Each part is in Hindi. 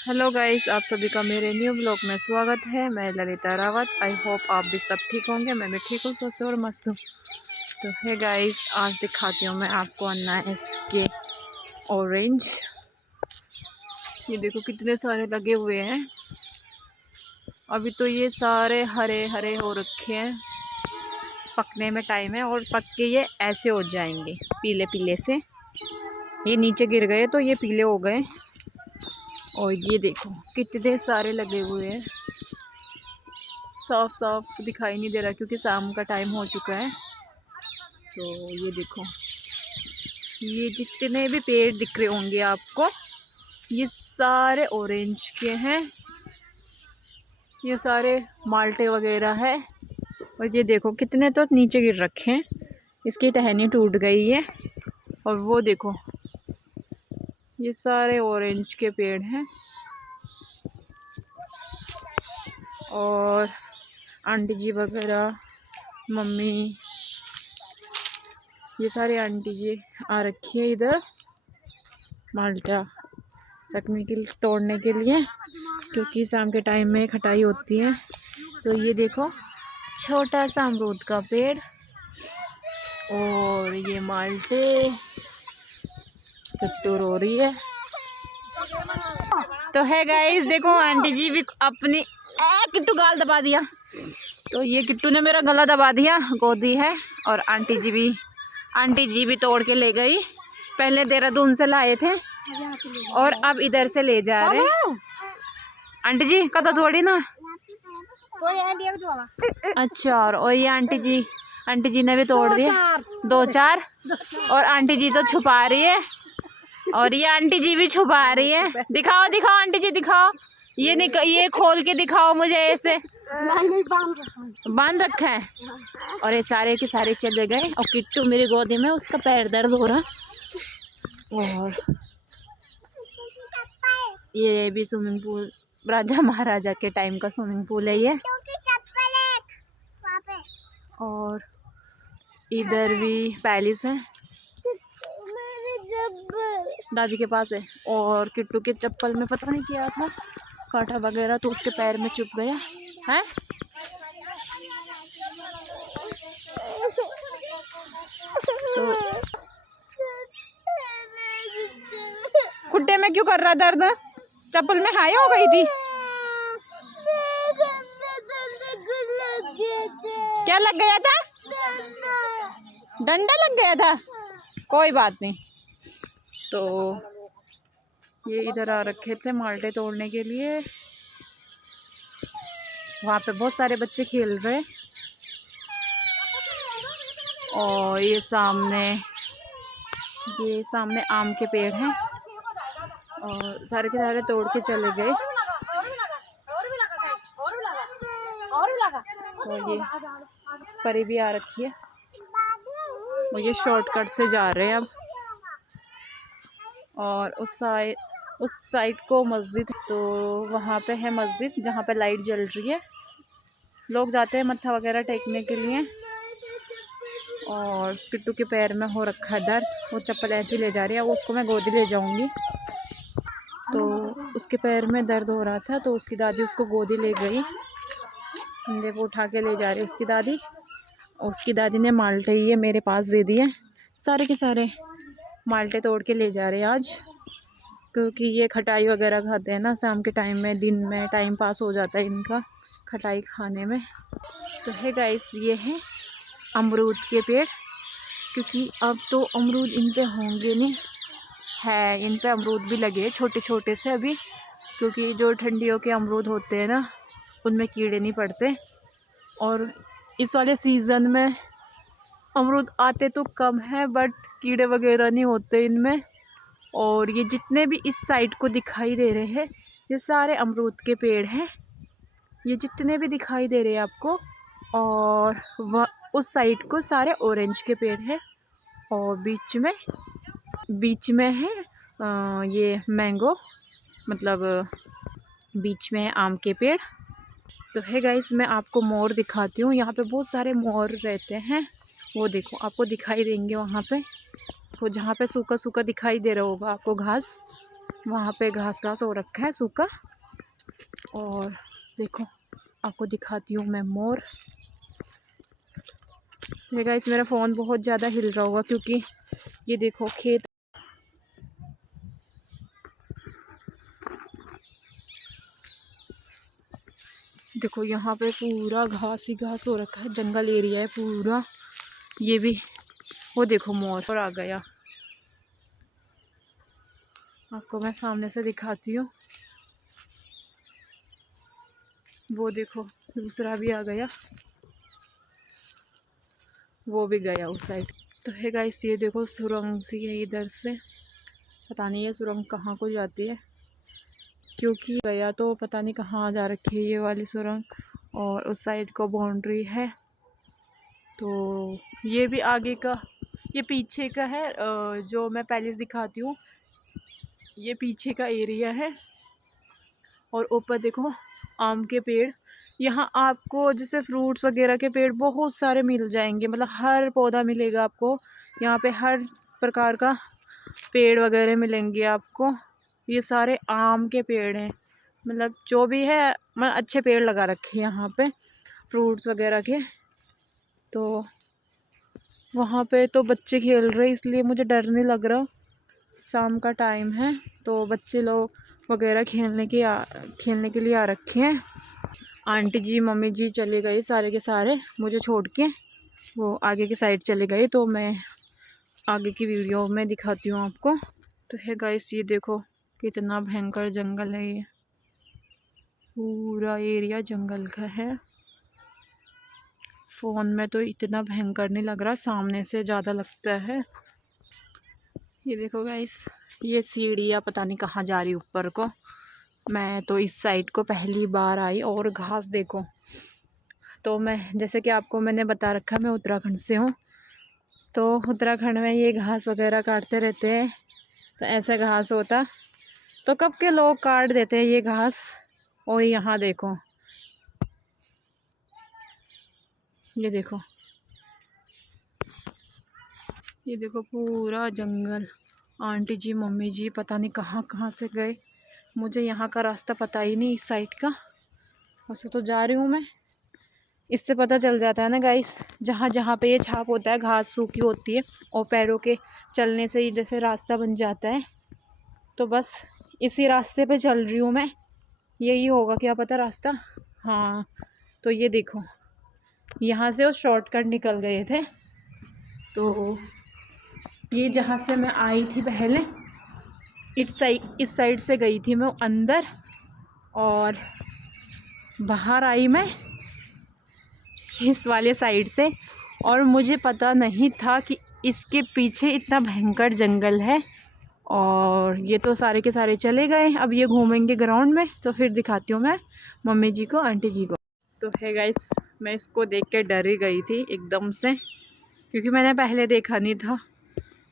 हेलो गाइस, आप सभी का मेरे न्यू ब्लॉग में स्वागत है। मैं ललिता रावत। आई होप आप भी सब ठीक होंगे। मैं भी ठीक हूँ, स्वस्थ और मस्त हूँ। तो है गाइस, आज दिखाती हूँ मैं आपको अनानास के ऑरेंज। ये देखो कितने सारे लगे हुए हैं। अभी तो ये सारे हरे हरे हो रखे हैं, पकने में टाइम है और पक के ये ऐसे हो जाएंगे पीले पीले से। ये नीचे गिर गए तो ये पीले हो गए। और ये देखो कितने सारे लगे हुए हैं। साफ साफ दिखाई नहीं दे रहा क्योंकि शाम का टाइम हो चुका है। तो ये देखो, ये जितने भी पेड़ दिख रहे होंगे आपको, ये सारे ऑरेंज के हैं। ये सारे माल्टे वगैरह है। और ये देखो कितने तो नीचे गिर रखे हैं, इसकी टहनी टूट गई है। और वो देखो, ये सारे ऑरेंज के पेड़ हैं। और आंटी जी वगैरह, मम्मी, ये सारे आंटी जी आ रखी है इधर माल्टा रखने के लिए, तोड़ने के लिए, क्योंकि शाम के टाइम में खटाई होती है। तो ये देखो छोटा सा अमरूद का पेड़ और ये माल्टे। किट्टू रो रही है। तो है गाइस, देखो आंटी जी भी अपनी किट्टू गाल दबा दिया। तो ये किट्टू ने मेरा गला दबा दिया, गोदी है। और आंटी जी भी तोड़ के ले गई। पहले देहरादून से लाए थे और अब इधर से ले जा रहे। आंटी जी कदा थोड़ी ना। अच्छा, और ये आंटी जी ने भी तोड़ दिए 2-4। और आंटी जी तो छुपा रही है, और ये आंटी जी भी छुपा रही है। दिखाओ दिखाओ आंटी जी, दिखाओ। ये खोल के दिखाओ मुझे। ऐसे बांध रखा है। और ये सारे के सारे चले गए। और किट्टू मेरी गोदी में, उसका पैर दर्द हो रहा। और ये भी स्विमिंग पूल, राजा महाराजा के टाइम का स्विमिंग पूल है ये। और इधर भी पैलेस है, दादी के पास है। और किट्टू के चप्पल में पता नहीं क्या था, कांटा वगैरह, तो उसके पैर में चुभ गया है। तो खुट्टे में क्यों कर रहा दर्द? चप्पल में हाय हो गई थी। क्या लग गया था? डंडा लग गया था। कोई बात नहीं। तो ये इधर आ रखे थे माल्टे तोड़ने के लिए। वहाँ पे बहुत सारे बच्चे खेल रहे। और ये सामने आम के पेड़ हैं। और सारे के सारे तोड़ के चले गए। तो ये परी भी आ रखी है। और ये शॉर्टकट से जा रहे हैं अब। और उस साइड को मस्जिद, तो वहाँ पे है मस्जिद जहाँ पे लाइट जल रही है। लोग जाते हैं मत्था वगैरह टेकने के लिए। और किट्टू के पैर में हो रखा है दर्द, वो चप्पल ऐसे ले जा रही है। वो उसको मैं गोदी ले जाऊंगी। तो उसके पैर में दर्द हो रहा था, तो उसकी दादी उसको गोदी ले गई। वो उठा के ले जा रही उसकी दादी। उसकी दादी ने माल्टे ये मेरे पास दे दिए। सारे के सारे माल्टे तोड़ के ले जा रहे हैं आज, क्योंकि ये खटाई वगैरह खाते हैं ना शाम के टाइम में। दिन में टाइम पास हो जाता है इनका खटाई खाने में। तो है गाइस, ये है अमरूद के पेड़। क्योंकि अब तो अमरूद इन पे होंगे नहीं, है इन पे अमरूद भी लगे छोटे छोटे से अभी। क्योंकि जो ठंडियों के अमरूद होते हैं ना, उनमें कीड़े नहीं पड़ते। और इस वाले सीज़न में अमरूद आते तो कम है, बट कीड़े वगैरह नहीं होते इनमें। और ये जितने भी इस साइड को दिखाई दे रहे हैं, ये सारे अमरूद के पेड़ हैं। ये जितने भी दिखाई दे रहे हैं आपको। और वह उस साइड को सारे ऑरेंज के पेड़ हैं। और बीच में है ये मैंगो, मतलब बीच में है आम के पेड़। तो है गाइस, मैं आपको मोर दिखाती हूँ। यहाँ पे बहुत सारे मोर रहते हैं। वो देखो आपको दिखाई देंगे वहाँ पे, तो जहाँ पे सूखा सूखा दिखाई दे रहा होगा आपको घास, वहाँ पे घास घास हो रखा है सूखा। और देखो आपको दिखाती हूँ मैं मोर। तो गाइस मेरा फ़ोन बहुत ज़्यादा हिल रहा होगा क्योंकि ये देखो खेत। देखो यहाँ पे पूरा घास ही घास हो रखा है, जंगल एरिया है पूरा। ये भी वो देखो मोर और आ गया। आपको मैं सामने से दिखाती हूँ। वो देखो दूसरा भी आ गया, वो भी गया उस साइड। तो है गाइस ये देखो सुरंग सी है इधर से। पता नहीं ये सुरंग कहाँ को जाती है, क्योंकि गया तो पता नहीं कहाँ जा रखी है ये वाली सुरंग। और उस साइड को बाउंड्री है। तो ये भी आगे का, ये पीछे का है। जो मैं पैलेस दिखाती हूँ ये पीछे का एरिया है। और ऊपर देखो आम के पेड़। यहाँ आपको जैसे फ्रूट्स वगैरह के पेड़ बहुत सारे मिल जाएंगे, मतलब हर पौधा मिलेगा आपको यहाँ पे। हर प्रकार का पेड़ वगैरह मिलेंगे आपको। ये सारे आम के पेड़ हैं, मतलब जो भी है मतलब अच्छे पेड़ लगा रखे हैं यहाँ पे फ्रूट्स वगैरह के। तो वहाँ पे तो बच्चे खेल रहे इसलिए मुझे डर नहीं लग रहा। शाम का टाइम है तो बच्चे लोग वगैरह खेलने के लिए आ रखे हैं। आंटी जी मम्मी जी चले गए सारे के सारे मुझे छोड़ के, वो आगे के साइड चले गए। तो मैं आगे की वीडियो में दिखाती हूँ आपको। तो है गाइस ये देखो कितना भयंकर जंगल है। ये पूरा एरिया जंगल का है। फ़ोन में तो इतना भयंकर नहीं लग रहा, सामने से ज़्यादा लगता है। ये देखो गाइस ये सीढ़ियाँ पता नहीं कहाँ जा रही ऊपर को। मैं तो इस साइड को पहली बार आई। और घास देखो, तो मैं जैसे कि आपको मैंने बता रखा मैं उत्तराखंड से हूँ। तो उत्तराखंड में ये घास वगैरह काटते रहते हैं। तो ऐसा घास होता तो कब के लोग काट देते हैं ये घास। और यहाँ देखो, ये देखो, ये देखो पूरा जंगल। आंटी जी मम्मी जी पता नहीं कहाँ कहाँ से गए। मुझे यहाँ का रास्ता पता ही नहीं इस साइड का। वैसे तो जा रही हूँ मैं। इससे पता चल जाता है ना गाइस, जहाँ जहाँ पे ये छाप होता है घास सूखी होती है और पैरों के चलने से ही जैसे रास्ता बन जाता है। तो बस इसी रास्ते पे चल रही हूँ मैं। यही होगा क्या पता रास्ता। हाँ तो ये देखो यहाँ से वो शॉर्टकट निकल गए थे। तो ये जहाँ से मैं आई थी पहले इस साइड से गई थी मैं अंदर, और बाहर आई मैं इस वाले साइड से। और मुझे पता नहीं था कि इसके पीछे इतना भयंकर जंगल है। और ये तो सारे के सारे चले गए, अब ये घूमेंगे ग्राउंड में। तो फिर दिखाती हूँ मैं मम्मी जी को आंटी जी को। तो है गाइस मैं इसको देख के डर ही गई थी एकदम से, क्योंकि मैंने पहले देखा नहीं था।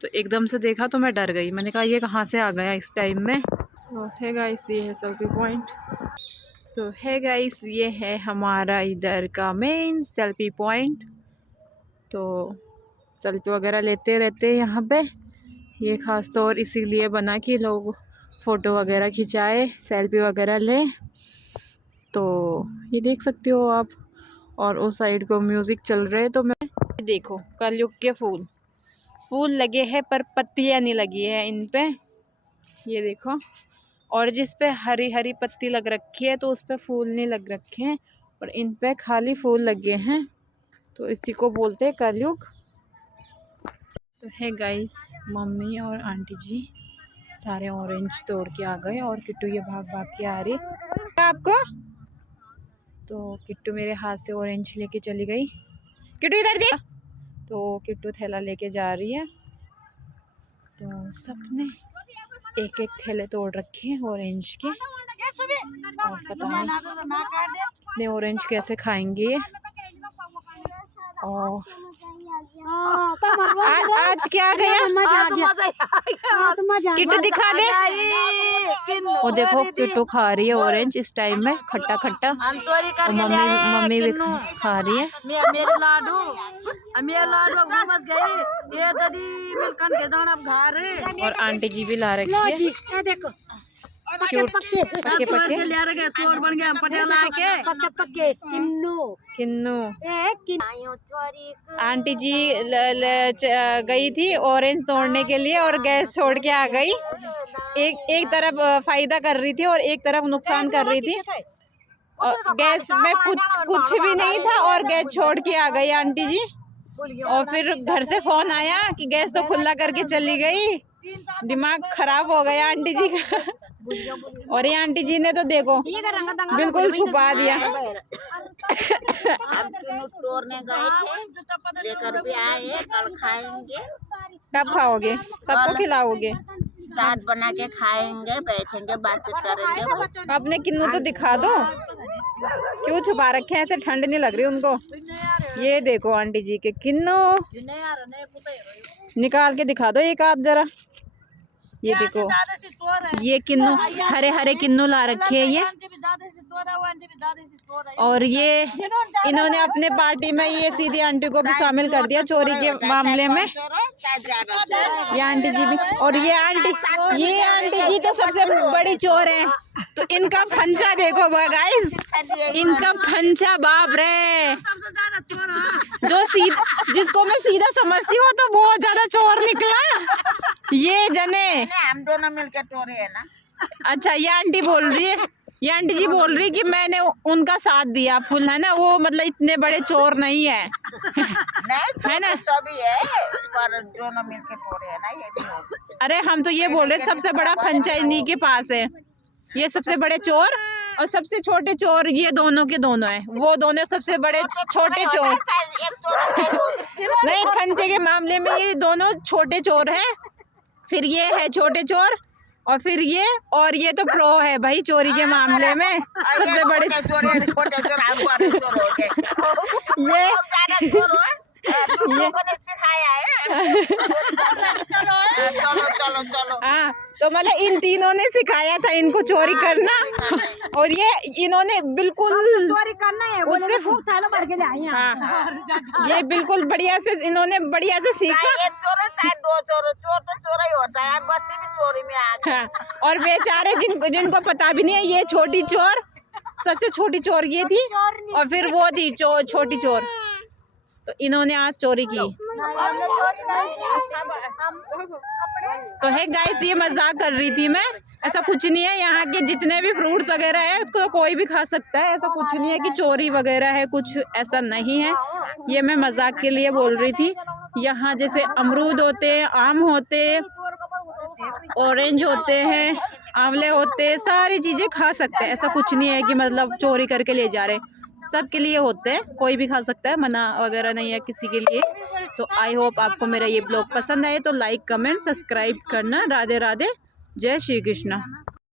तो एकदम से देखा तो मैं डर गई। मैंने कहा ये कहाँ से आ गया इस टाइम में। तो है गाइस ये है सेल्फी पॉइंट। तो है गाइस ये है हमारा इधर का मेन सेल्फी पॉइंट। तो सेल्फी वगैरह लेते रहते हैं यहाँ पे। ये ख़ास तौर इसीलिए बना कि लोग फ़ोटो वगैरह खिंचाए सेल्फी वगैरह लें। तो ये देख सकते हो आप। और उस साइड को म्यूज़िक चल रहे है। तो मैं देखो कलयुग के फूल लगे हैं पर पत्तियाँ नहीं लगी है इन पे। ये देखो, और जिस पे हरी हरी पत्ती लग रखी है तो उस पे फूल नहीं लग रखे हैं, और इन पे खाली फूल लगे हैं। तो इसी को बोलते हैं कलयुग। तो है गाइस मम्मी और आंटी जी सारे ऑरेंज तोड़ के आ गए, और किट्टू ये भाग भाग के आ रही है आपको। तो किट्टू मेरे हाथ से ऑरेंज लेके चली गई। किट्टू इधर दे। तो किट्टू थैला लेके जा रही है। तो सबने एक एक थैले तोड़ रखे हैं ऑरेंज के। और पता नहीं ऑरेंज कैसे खाएंगे। और आज क्या गया किट्टू दिखा दे। वो देखो किट्टू खा रही है ऑरेंज इस टाइम में खट्टा खट्टा। और मम्मी भी खा रही है। और आंटी जी भी ला रखी है। क्यूट पक्के पक्के चोर बन गए पटियाला के पक्के पक्के किन्नू। आंटी जी गई थी ऑरेंज तोड़ने के लिए और गैस छोड़ के आ गई। एक तरफ फायदा कर रही थी और एक तरफ नुकसान कर रही थी। गैस में कुछ भी नहीं था और गैस छोड़ के आ गई आंटी जी। और फिर घर से फोन आया कि गैस तो खुला करके चली गई। दिमाग खराब हो गया आंटी जी का। और ये आंटी जी ने तो देखो बिल्कुल छुपा दिया। तोड़ने गए थे, लेकर भी आए, कल खाएंगे। कब खाओगे? सबको खिलाओगे? चाट बना के खाएंगे, बैठेंगे, बातचीत करेंगे। अपने किन्नू तो दिखा दो, क्यों छुपा रखे हैं? ऐसे ठंड नहीं लग रही उनको? ये देखो आंटी जी के किन्नू, निकाल के दिखा दो एक आध जरा। ये देखो ये किन्नू, हरे हरे किन्नू ला रखे हैं ये। और ये इन्होंने अपने पार्टी में ये सीधी आंटी को भी शामिल कर दिया चोरी के मामले में। ये आंटी जी भी, और ये आंटी जी तो सबसे बड़ी चोर है। तो इनका फंचा देखो गाइस, इनका फंचा बाप रे। जिसको मैं सीधा समझती हूँ तो बहुत ज्यादा चोर निकला ये जने। हम दोनों मिलकर चोरी है ना। अच्छा, ये आंटी बोल रही है, ये आंटी जी बोल रही कि मैंने उनका साथ दिया फुल, है ना? वो मतलब इतने बड़े चोर नहीं है। नहीं, है ना? सभी है पर दोनों मिलकर चोरी है ना, ये भी हो। अरे हम तो ये बोल रहे सबसे बड़ा फंचा इन्हीं के पास है। ये सबसे बड़े चोर और सबसे छोटे चोर ये दोनों के दोनों हैं। वो दोनों सबसे बड़े छोटे चोर नहीं, फंचे के मामले में ये दोनों छोटे चोर हैं। फिर ये है छोटे चोर और फिर ये तो प्रो है भाई चोरी के मामले में, सबसे बड़े चोर है। छोटे चोर हम बड़े चोर हो गए। ये ने सिखाया है। चलो। हाँ, तो मतलब इन तीनों ने सिखाया था इनको चोरी करना। और ये इन्होंने बिल्कुल चोरी करना है, उससे भर के ले आई हैं। हाँ, ये बिल्कुल इन्होंने बढ़िया से सीखा। एक चोर चाहे दो चोर, चोर तो चोर ही होता है, बच्चे भी चोरी में आ गए। हाँ, और बेचारे जिनको पता भी नहीं है, ये छोटी चोर, सबसे छोटी चोर ये थी और फिर वो थी छोटी चोर। तो इन्होंने आज चोरी की। तो है गाइस, ये मजाक कर रही थी मैं, ऐसा कुछ नहीं है। यहाँ के जितने भी फ्रूट्स वगैरह है उसको कोई भी खा सकता है, ऐसा कुछ नहीं है कि चोरी वगैरह है, कुछ ऐसा नहीं है। ये मैं मजाक के लिए बोल रही थी। यहाँ जैसे अमरूद होते हैं, आम होते, ऑरेंज होते हैं, आंवले होते, सारी चीजें खा सकते हैं। ऐसा कुछ नहीं है कि मतलब चोरी करके ले जा रहे, सबके लिए होते हैं, कोई भी खा सकता है, मना वगैरह नहीं है किसी के लिए। तो आई होप आपको मेरा ये ब्लॉग पसंद आए तो लाइक कमेंट सब्सक्राइब करना। राधे राधे, जय श्री कृष्णा।